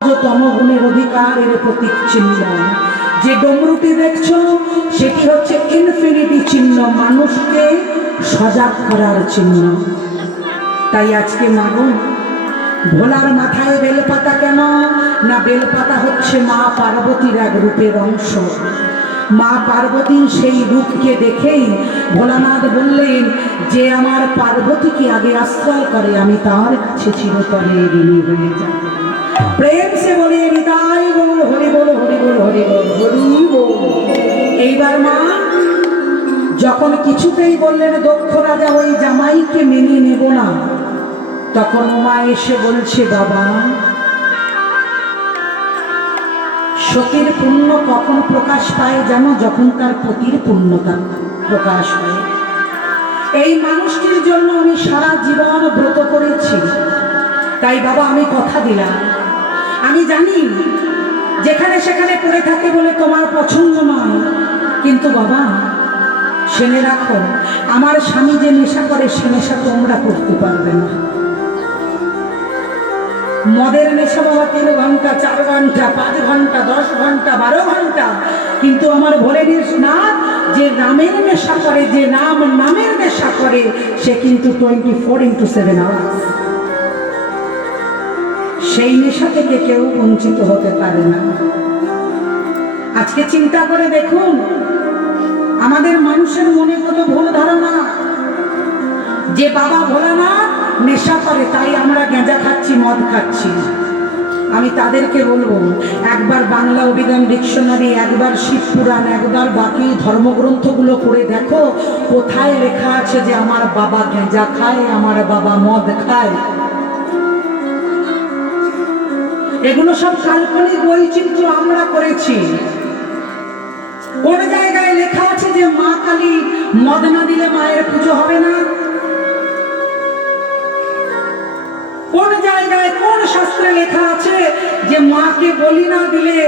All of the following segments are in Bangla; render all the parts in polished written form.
তমগুণের অধিকারের প্রতীক চিহ্ন। যে ডমরুটি দেখছো সেটি হচ্ছে ইনফিনিটি চিহ্ন, মানুষকে সজাগ করার চিহ্ন। তাই আজকে মানুষ ভোলার মাথায় বেলপাতা কেন না? বেলপাতা হচ্ছে মা পার্বতীর এক রূপের অংশ। মা পার্বতীর সেই রূপকে দেখেই ভোলানাথ বললেন যে আমার পার্বতীকে আগে আশ্রয় করে আমি তার কাছে চিরতরে ঋণী হয়ে যাব। প্রেম সে বলে নিতাই বল হরি বল হরি বল হরি বল হরি বল। এইবার মা যখন কিছুতেই বললেন দক্ষ রাজা ওই জামাইকে মেনে নেব না, তখন মা এসে বলছে বাবা, সতীর পুণ্য কখন প্রকাশ পায় জানো? যখন তার পতির পুণ্যতা প্রকাশ পায়। এই মানুষটির জন্য আমি সারা জীবন ব্রত করেছি। তাই বাবা আমি কথা দিলাম, আমি জানি যেখানে সেখানে পড়ে থাকে বলে তোমার পছন্দ নয়, কিন্তু বাবা শুনে রাখো আমার স্বামী যে নেশা করে সে নেশা তোমরা করতে পারবে না। মদের নেশা বাবা 3 ঘন্টা 4 ঘন্টা 5 ঘন্টা 10 ঘন্টা 12 ঘন্টা, কিন্তু আমার ভোলেনিস না যে নামের নেশা করে, যে নামের নেশা করে সে কিন্তু 24x7 আওয়ার্স সেই নেশা থেকে কেউ বঞ্চিত হতে পারে না। আজকে চিন্তা করে দেখুন আমাদের মানুষের মনে কত ভুল ধারণা যে বাবা ভোলানাথ নেশা করে তাই আমরা গাঁজা খাচ্ছি, মদ খাচ্ছি। আমি তাদেরকে বলবো একবার বাংলা অভিধান ডিকশনারি, একবার শিবপুরাণ, একবার বাকি ধর্মগ্রন্থগুলো পড়ে দেখো কোথায় লেখা আছে যে আমার বাবা গাঁজা খায়, আমার বাবা মদ খায়। এগুলো সব কাল্পনিক বৈচিত্র্য আমরা করেছি। কোন জায়গায় লেখা আছে যে মা কালী মদ না দিলে মায়ের পুজো হবে না? কোন জায়গায় কোন শাস্ত্রে লেখা আছে যে মাকে বলি না দিলে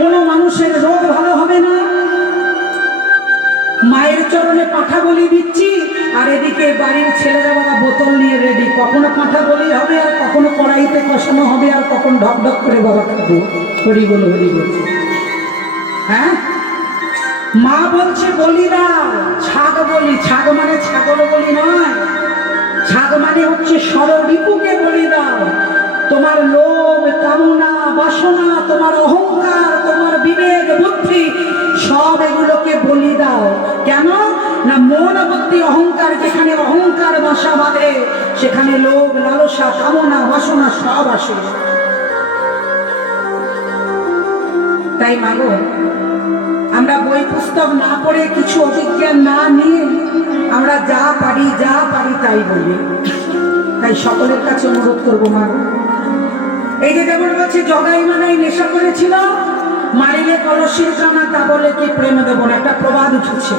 কোনো মানুষের রোগ ভালো হবে না? মায়ের চরণে পাঠা বলি দিচ্ছি আর এদিকে বাড়ির ছেলেরা বাবা বোতল নিয়ে রেডি, কখনো পাঠা বলি হবে আর কখনো কড়াইতে কষানো হবে আর কখন ঢক ঢক করে বাবা খাবো। হরি বল হরি বল। হ্যাঁ, মা বলছে বলি দাও, ছাগ বলি, ছাগ মানে ছাগল বলি নয়, ছাগ মানে হচ্ছে ষড়রিপুকে বলি দাও। তোমার লোভ, কামনা, বাসনা, তোমার অহংকার, তোমার বিবেক, বুদ্ধি সব এগুলোকে বলি দাও। কেন না? মন বুদ্ধি অহংকার, যেখানে অহংকার বাসা বাঁধে সেখানে লোভ, লালসা, কামনা, বাসনা সব আসে। তাই মাগো আমরা বই পুস্তক না পড়ে, কিছু অভিজ্ঞান না নিয়ে আমরা যা পারি তাই বলি। তাই সকলের কাছে অনুরোধ করবো মাগো, এই যে যেমন বলছে জগাই মানাই নেশা করেছিল, মারিলে কলসির কানা তা বলে কি প্রেম দেব না, একটা প্রবাদ উঠেছে।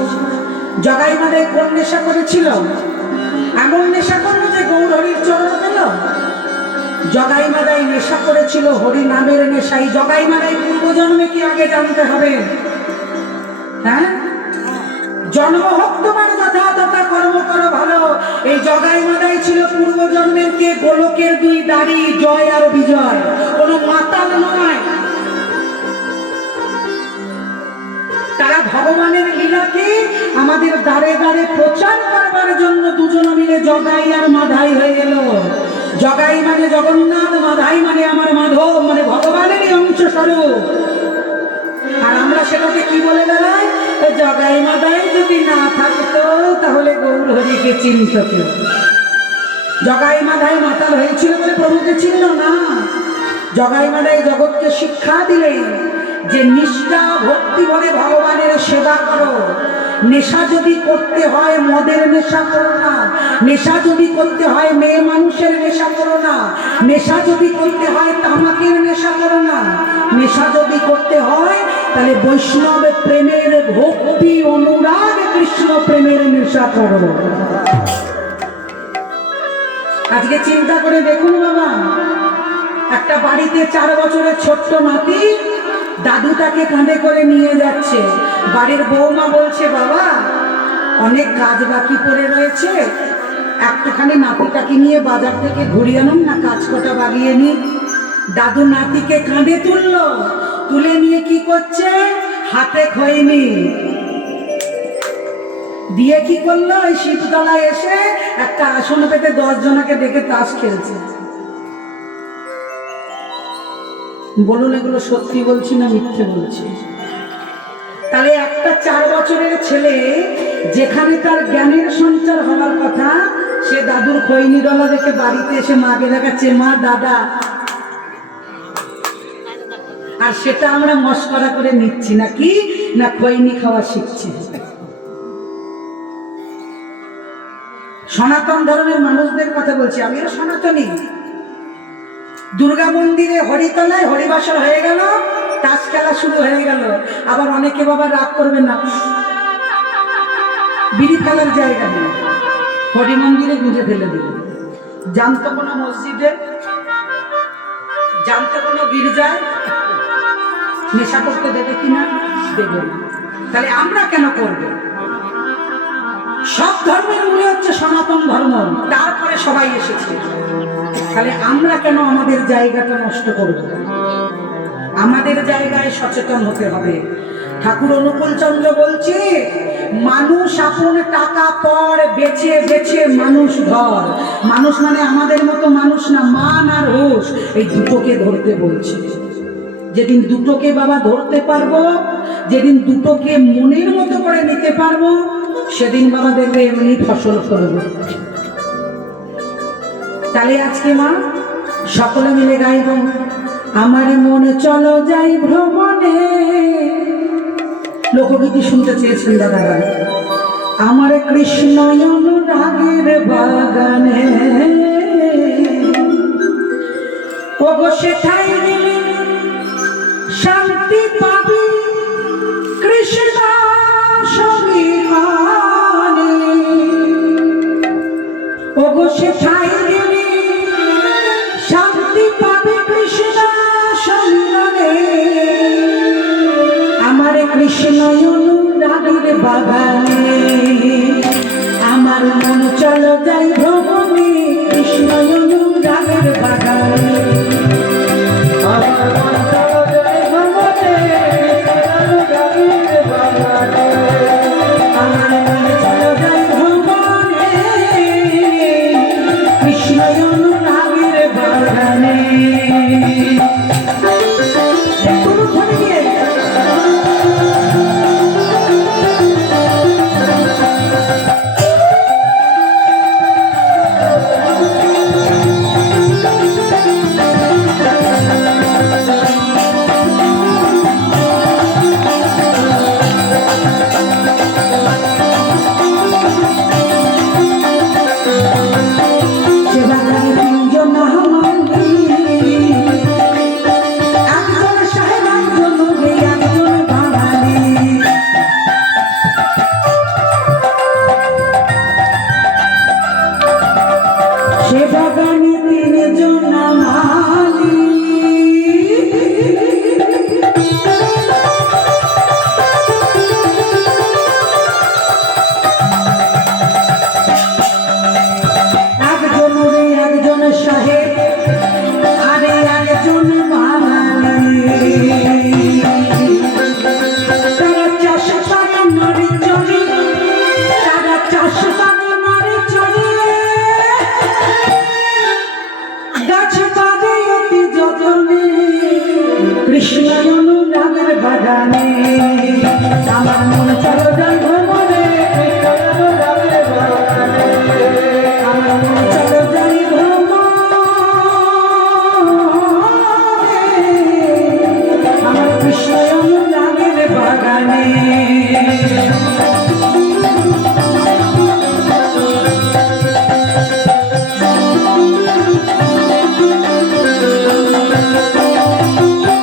জগাই মানাই কোন নেশা করেছিল? এমন নেশা করলো যে গৌর হরির চরণ পেল। জগাই মাদাই নেশা করেছিল হরি নামের নেশাই। জগাই মাদাই পূর্বজন্মে কি আগে জানতে হবে? হ্যাঁ, জন্ম হোক তোমার যথা তথা কর্ম করো ভালো। এই জগাই মাদাই ছিল পূর্বজন্মের কে গোলকের 2 দাড়ি, জয় আর বিজয়, কোনো মাতাল নয়। তারা ভগবানের লীলাকে আমাদের দ্বারে দ্বারে প্রচার করবার জন্য দুজন মিলে জগাই আর মাধাই হয়ে গেল। জগাই মানে জগন্নাথ, মাধাই মানে আমার মাধব, মানে ভগবানেরই অংশ স্বরূপ। আর আমরা সেটাকে কি বলে বেড়াই? জগাই মাদাই যদি না থাকতো তাহলে গৌর হরিকে চিনত কেউ? জগাই মাদাই মাতাল হয়েছিল বলে প্রভুকে চিনল না। জগাই মাদাই জগৎকে শিক্ষা দিলেন যে নিষ্ঠা ভক্তি ভরে ভগবানের সেবা করো। নেশা যদি করতে হয় মদের নেশা করো না, নেশা যদি করতে হয় মেয়ে মানুষের নেশা করো না, নেশা যদি করতে হয় তামাকের নেশা করো না, নেশা যদি করতে হয় তাহলে বৈষ্ণব প্রেমের ভক্তি অনুরাগ কৃষ্ণ প্রেমের নেশা করো। আজকে চিন্তা করে দেখুন বাবা, একটা বাড়িতে 4 বছরের ছোট্ট নাতি, দাদু তাকে কাঁধে করে নিয়ে যাচ্ছে। বাড়ির বৌমা বলছে বাবা অনেক কাজ বাকি পড়ে রয়েছে, একটুখানি নাতিটাকে নিয়ে বাজার থেকে ঘুরিয়ে আনুন না, কাজ কটা বাগিয়ে নি। দাদু নাতিকে কাঁধে তুললো, তুলে নিয়ে কি করছে, হাতে খৈনি দিয়ে কি করলো, ওই শীততলায় এসে একটা আসন পেতে 10 জনকে ডেকে তাস খেলছে। বলুন এগুলো সত্যি বলছি না মিথ্যে বলছি? তাহলে একটা 4 বছরের ছেলে যেখানে তার জ্ঞানের সঞ্চার হওয়ার কথা, সে দাদুর খৈনি ডলা দেখে বাড়িতে এসে মাকে দেখাচ্ছে, মা দাদা, আর সেটা আমরা মস্করা করে নিচ্ছি নাকি না খৈনি খাওয়া শিখছি। সনাতন ধর্মের মানুষদের কথা বলছি, আমিও সনাতনী। দুর্গা মন্দিরে হরিতলায় হরিবাসর হয়ে গেল, তাস খেলা শুরু হয়ে গেল। আবার অনেকে বাবা রাগ করবেন না, বিড়ি ফেলার জায়গা নেই, হরি মন্দিরে গুঁজে ফেলে দিল। জানতো কোনো মসজিদে, জানতো কোনো গির্জায় নেশা করতে দেবে কিনা? দেবে না। তাহলে আমরা কেন করবো? সব ধর্মের মূলে হচ্ছে সনাতন ধর্ম, তারপরে সবাই এসেছে। তাহলে আমরা কেন আমাদের জায়গাটা নষ্ট করব? আমাদের জায়গায় সচেতন হতে হবে। ঠাকুর অনুকূল চন্দ্র বলছে, মানুষ আপন টাকা পর বেছে বেছে মানুষ ধর। মানুষ মানে আমাদের মতো মানুষ না, মান আর হুঁশ এই দুটোকে ধরতে বলছে। যেদিন দুটোকে বাবা ধরতে পারবো, যেদিন দুটোকে মনের মতো করে নিতে পারবো, সেদিন বাবা দেখবে এমনি ফসল করবে। তাহলে আজকে মা সকলে মিলে গাইব, আমার মনে চলো যাই ভ্রমণে। লোকগীতি শুনতে চেয়েছেন দাদারা। আমার কৃষ্ণ অনুরাগের বাগানে, ও গো সেঠাই গেলে শান্তি পাবি কৃষ্ণ সবিমানে। ও গো সেঠাই গেলে শান্তি পাবি কৃষ্ণ সবিমানে। আমার কৃষ্ণ অনুরাগের বাগানে, আমার মন চলো যাই ভ্রমণে। কৃষ্ণ অনুরাগের বাগানে, আমার মন চলো যাই ভ্রমণে। আমার মন চলো যাই ভ্রমণে, কৃষ্ণ অনুরাগের বাগানে। কৃষ্ণ অনুরাগের বাগানে, আমার মন চলো যাই ভ্রমণে। আমার মন চলো যাই ভ্রমণে, আমার কৃষ্ণ অনুরাগের বাগানে।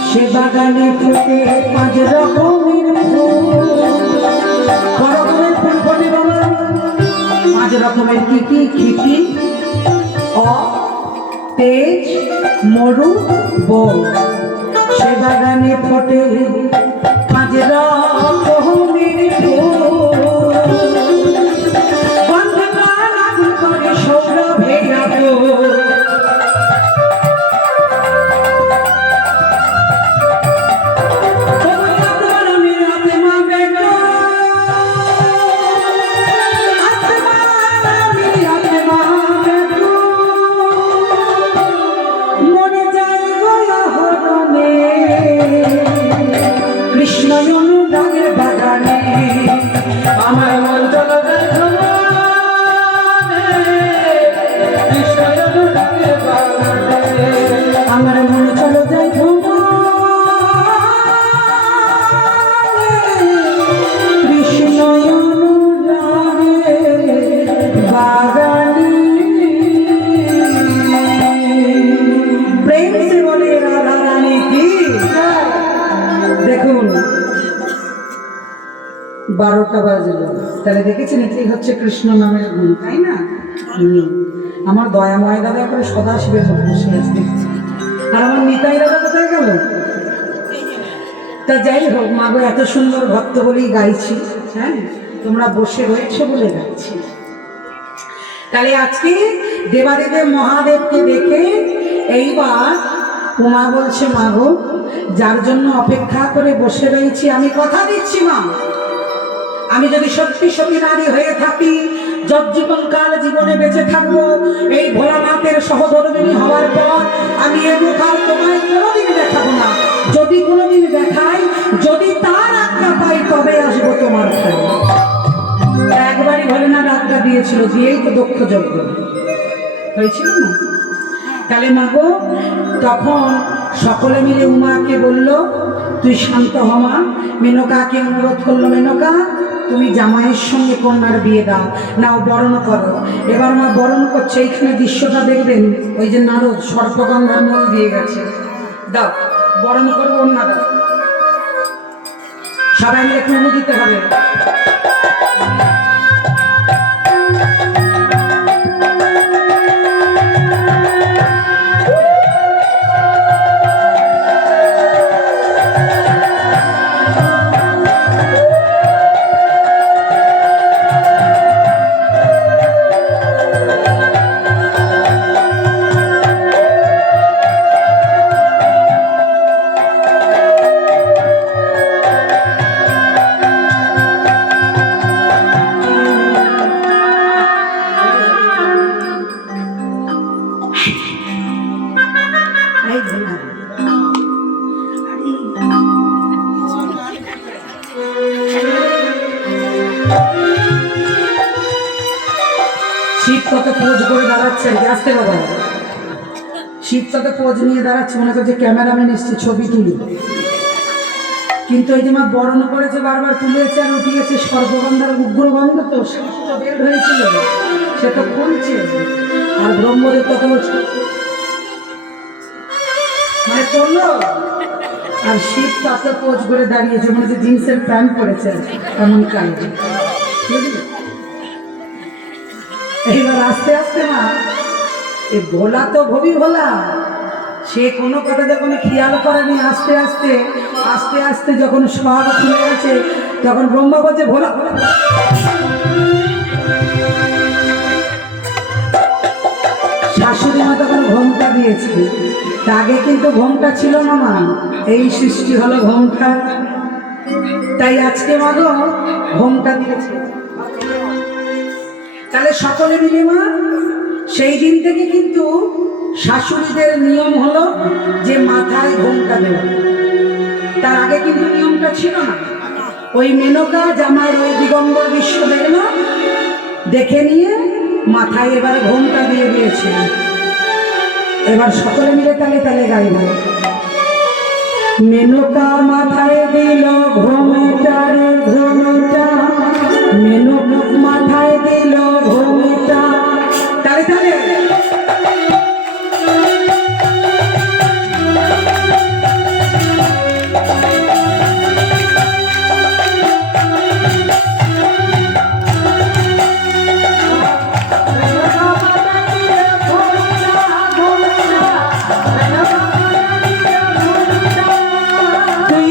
সে বাগানে ফুটে 5 রকমের ফুল। কত রকমের ফুল ফোটে বাবা? 5 রকমের। কি কি? খিকি, অ, তেজ, মরু, বল। সে বাগানে ফোটে 5 রকমের ফুল। বন্ধগান আগুন করে সৌরভে আগুন। দেখুন 12টা বাজলো, তাহলে দেখেছেন এটাই হচ্ছে কৃষ্ণ নামের গুণ, তাই না? আমার দয়াময় দাদা করে সদাশিবের মতো বসে আছে, আর আমার নিতাই দাদা কোথায় গেল? তা যাই হোক, মাগো এত সুন্দর ভক্ত বলেই গাইছি, হ্যাঁ তোমরা বসে রয়েছো বলে গাইছি। তাহলে আজকে দেবাদেবের মহাদেবকে দেখে এইবার উমা বলছে, মাগো যার জন্য অপেক্ষা করে বসে রয়েছি, আমি কথা দিচ্ছি মা, আমি যদি সত্যি সত্যি নারী হয়ে থাকি, জীবনকাল জীবনে বেঁচে থাকবো, এই ভোলানাথের সহধর্মিণী হওয়ার পর আমি এ মুখ আর তোমায় কোনোদিন দেখাবো না। যদি কোনোদিন দেখাই, যদি তার আজ্ঞা পাই, তবে আসবো তোমার খাই। একবারই ভোলেনাথ আজ্ঞা দিয়েছিল, দিয়েই তো দক্ষ যজ্ঞ হয়েছিল না? তাহলে মাগো তখন সকলে মিলে উমাকে বলল, তুই শান্ত হমা। মেনকাকে অনুরোধ করলো, মেনকা তুমি জামাইয়ের সঙ্গে কন্যার বিয়ে দাও, নাও বরণ করো। এবার মা বরণ করছে, এইখানে দৃশ্যটা দেখবেন, ওই যে নারদ সর্পগঙ্গার মল দিয়ে গেছে, দাও বরণ করবো, অন্যা দাও, সবাই মিলে একটু দিতে হবে। শীত কত পোজ করে দাঁড়াচ্ছে, আসতে বাবা, শীত কত পোজ নিয়ে দাঁড়াচ্ছে, মনে করছে ক্যামেরাম্যান এসছে ছবি তুলি। কিন্তু এই যে মা বরণ করেছে, বারবার তুলেছে আর উঠিয়েছে, সর্বগন্ধার উগ্রগন্ধ তো বের হয়েছিল, সে তো খুলছে। আর ব্রহ্মদেব কত মানে করলো, আর শীত কত পোজ করে দাঁড়িয়েছে, মনে হচ্ছে জিন্সের প্যান্ট পরেছে, এমন কাজ। বুঝলি? এইবার আস্তে আস্তে মা, এ ভোলা তো ভবি ভোলা, সে কোনো কথা যখন খেয়াল করেনি, আস্তে আস্তে আস্তে আস্তে যখন সব খুলে গেছে, তখন ব্রহ্মা বলছে, ভোলা শাশুড়ি মা তখন ঘোমটা দিয়েছে, আগে কিন্তু ঘোমটা ছিল না মা, এই সৃষ্টি হলো ঘোমটা, তাই আজকে মা গো ঘোমটা দিয়েছে। তাহলে সকলে মিলে মা সেই দিন থেকে কিন্তু শাশুড়িদের নিয়ম হলো যে মাথায় ঘোমটা দেওয়া, তার আগে কিন্তু নিয়মটা ছিল না। ওই মেনকা জামাই ওই দিগম্বর বিশ্বদের না দেখে নিয়ে মাথায় এবার ঘোমটা দিয়ে দিয়েছে। এবার সকলে মিলে তালে তালে গাইব, মেনকা মাথায় দিল ঘোমটা রে ঘোমটা, মেনকা মাথায় দিল ঘোমটা, তালে তালে তুই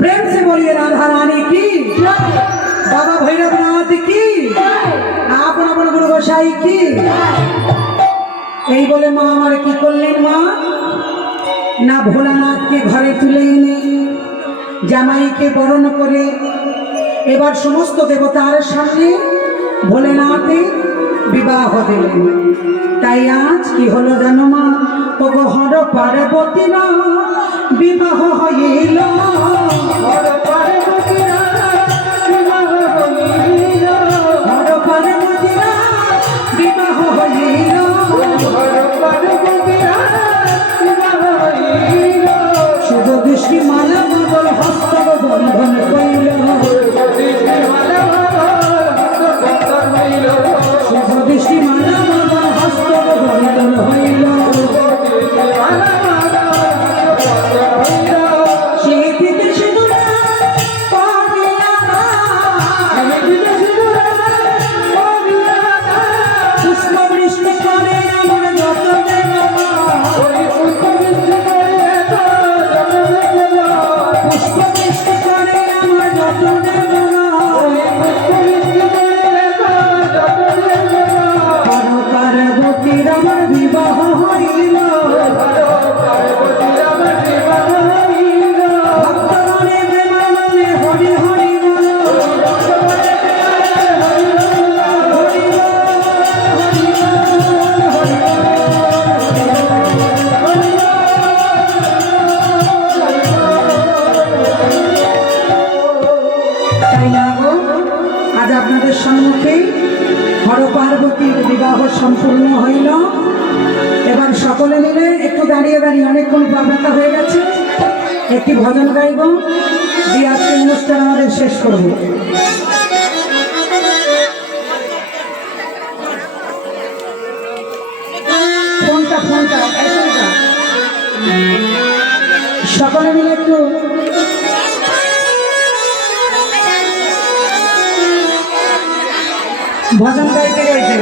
प्रेम से बोलिए राधा रानी की, बाबा भैरवनाथ की, আপন আপন গুরু গোসাই কি। এই বলে মা আমার কি করলেন, মা না ভোলানাথকে ঘরে তুলে এনে জামাইকে বরণ করে এবার সমস্ত দেবতার সামনে ভোলেনাথে বিবাহ দিলেন। তাই আজ কি হলো জানো মা, ওগো হর পার্বতী না বিবাহ হইল, হর পার্বতী না বিবাহ হইল, হর পার্বতী না বিবাহ হইল, হর পার্বতী না বিবাহ হইল। শুভ দৃষ্টি মালা বদল হস্ত বন্ধন কইল, শুভ দৃষ্টি মালা বদল হস্ত বন্ধন হইল। আজ আপনাদের সম্মুখে হর পার্বতীর বিবাহ সম্পূর্ণ হইল। এবার সকলে মিলে একটু দাঁড়িয়ে দাঁড়িয়ে অনেকক্ষণ ব্যথা হয়ে গেছে, একটি ভজন গাইব দিয়ে আজকে অনুষ্ঠান আমাদের শেষ করব। ফোনটা ফোনটা সকলে মিলে একটু ভজন গাইতে গাইতে